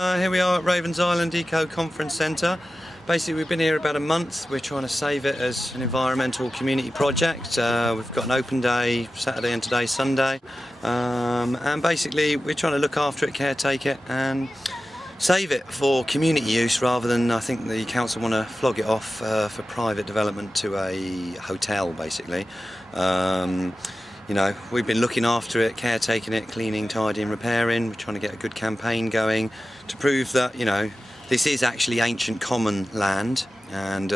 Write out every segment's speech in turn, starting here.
Here we are at Ravens Island Eco Conference Centre. Basically, we've been here about a month. We're trying to save it as an environmental community project. We've got an open day Saturday and today Sunday, and basically we're trying to look after it, caretake it and save it for community use rather than, I think the council want to flog it off for private development to a hotel basically. You know, we've been looking after it, caretaking it, cleaning, tidying, repairing. We're trying to get a good campaign going to prove that, you know, this is actually ancient common land, and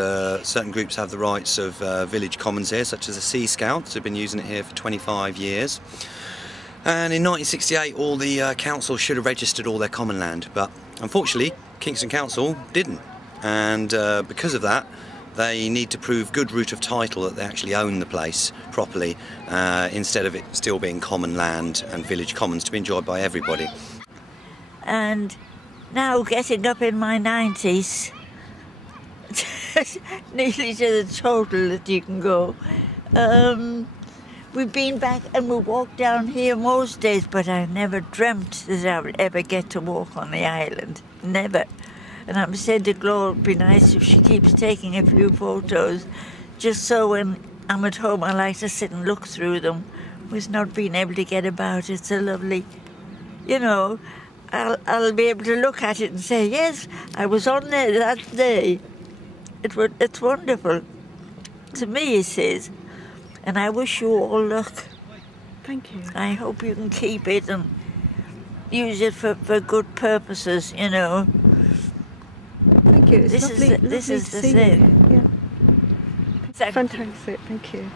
certain groups have the rights of village commons here, such as the Sea Scouts, who've been using it here for 25 years. And in 1968, all the councils should have registered all their common land, but unfortunately, Kingston Council didn't. And because of that, they need to prove good root of title that they actually own the place properly, instead of it still being common land and village commons to be enjoyed by everybody. And now getting up in my 90s, nearly to the total that you can go, we've been back and we walk down here most days, but I never dreamt that I would ever get to walk on the island, never. And I'm saying to Gloria, it'd be nice if she keeps taking a few photos, just so when I'm at home I like to sit and look through them, with not being able to get about. It's a lovely, you know, I'll be able to look at it and say, yes, I was on there that day. It's wonderful. To me it is. And I wish you all luck. Thank you. I hope you can keep it and use it for good purposes, you know. Thank you. It's This lovely, is lovely the to see thing. you. Yeah. Exactly. Fantastic. Thank you.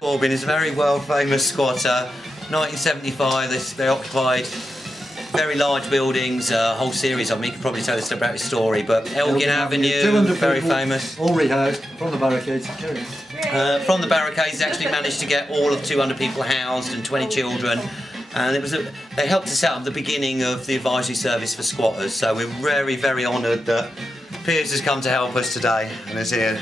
Corbyn is a very world famous squatter. 1975, they occupied very large buildings, a whole series of them. You could probably tell us about his story, but Elgin Avenue, very famous. All rehoused from the barricades. From the barricades, they actually managed to get all of 200 people housed and 20 children. And they helped to set up the beginning of the advisory service for squatters. So we're very, very honoured that Piers has come to help us today and is here.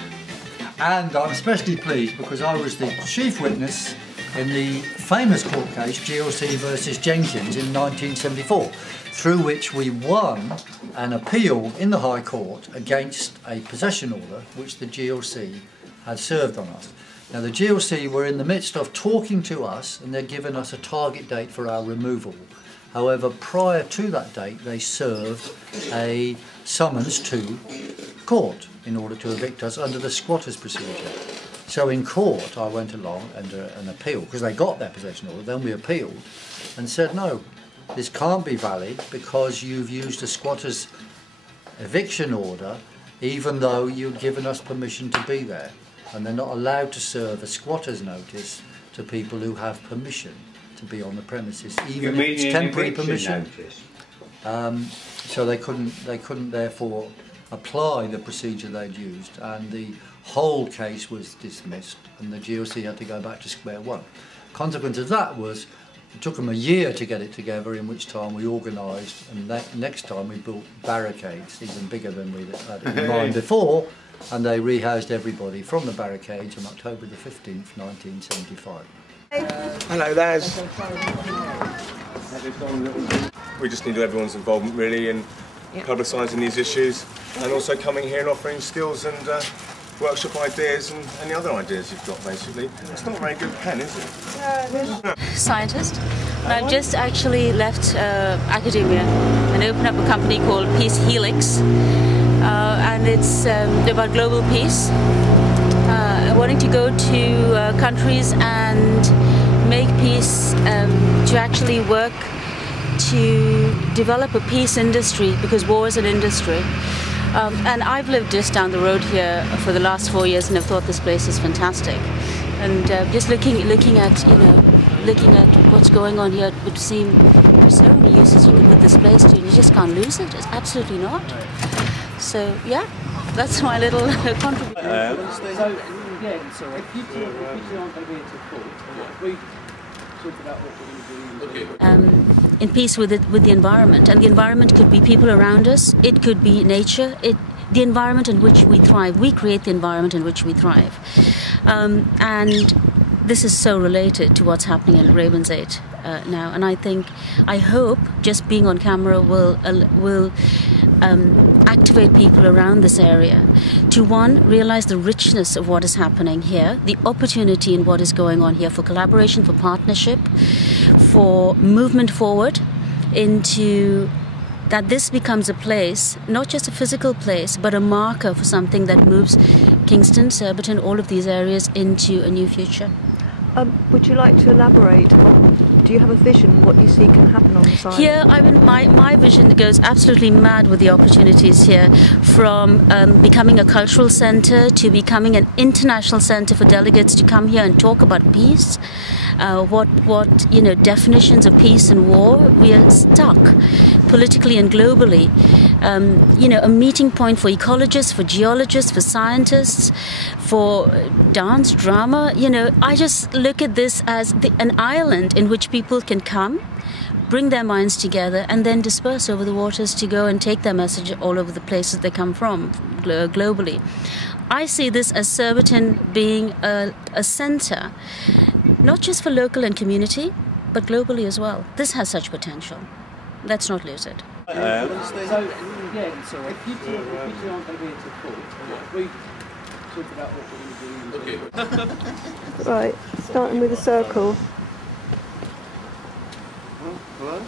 And I'm especially pleased because I was the chief witness in the famous court case GLC versus Jenkins in 1974, through which we won an appeal in the High Court against a possession order which the GLC had served on us. Now the GLC were in the midst of talking to us and they'd given us a target date for our removal. However, prior to that date they served a summons to court in order to evict us under the squatters procedure. So in court I went along under an appeal because they got their possession order, then we appealed and said no, this can't be valid because you've used a squatters eviction order even though you'd given us permission to be there. And they're not allowed to serve a squatter's notice to people who have permission to be on the premises, even if it's temporary permission. So they couldn't therefore apply the procedure they'd used, and the whole case was dismissed, and the GLC had to go back to square one. Consequence of that was it took them a year to get it together, in which time we organised, and next time we built barricades, even bigger than we had in mind before. And they rehoused everybody from the barricades on October the 15th, 1975. Hello, there's. We just need everyone's involvement really in publicising these issues, and also coming here and offering skills and workshop ideas and any other ideas you've got basically. It's not a very good pen, is it? Scientist. And I've just actually left academia and opened up a company called Peace Helix. And it's about global peace, wanting to go to countries and make peace, to actually work to develop a peace industry, because war is an industry. And I've lived just down the road here for the last 4 years and I've thought this place is fantastic. And just looking at what's going on here, it would seem there's so many uses you could put this place to, and you just can't lose it. It's absolutely not. So yeah, that's my little contribution. In peace with the environment, and the environment could be people around us. It could be nature. The environment in which we thrive. We create the environment in which we thrive, and this is so related to what's happening in Ravens Ait now, and I hope just being on camera will activate people around this area to, one, realize the richness of what is happening here, the opportunity in what is going on here for collaboration, for partnership, for movement forward into that this becomes a place, not just a physical place, but a marker for something that moves Kingston, Surbiton, all of these areas into a new future. Would you like to elaborate on, do you have a vision what you see can happen on the site? Here, I mean, my vision goes absolutely mad with the opportunities here, from becoming a cultural centre to becoming an international centre for delegates to come here and talk about peace. What definitions of peace and war. We are stuck politically and globally. A meeting point for ecologists, for geologists, for scientists, for dance, drama. I just look at this as an island in which people can come, bring their minds together, and then disperse over the waters to go and take their message all over the places they come from globally. I see this as Surbiton being a centre, not just for local and community, but globally as well. This has such potential. Let's not lose it. Right, starting with a circle. Hello?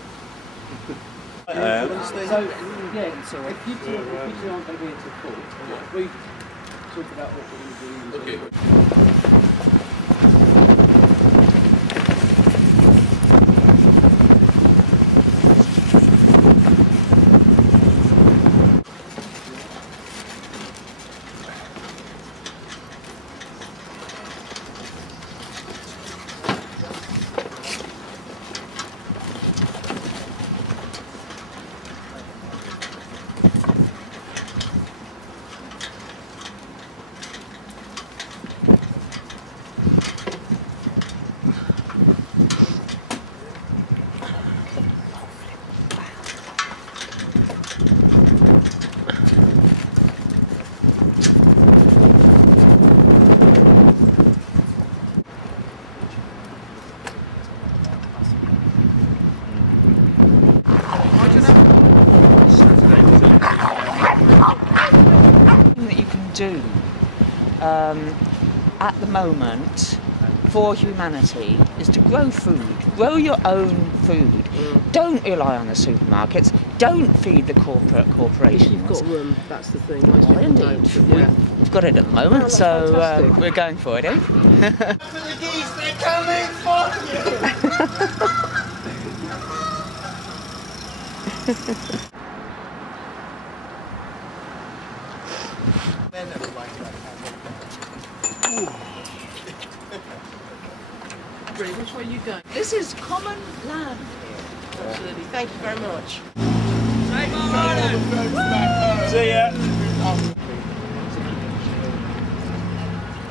Do at the moment for humanity is to grow food, grow your own food. Don't rely on the supermarkets, don't feed the corporations. You've got room, that's the thing. Most Well, people indeed. don't. Yeah. We've got it at the moment, Oh, so fantastic. we're going for it, eh? The geese, they're coming for you! Which way are you going? This is common land. Absolutely. Thank you very much. See ya!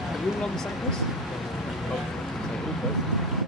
Are you all on the same list?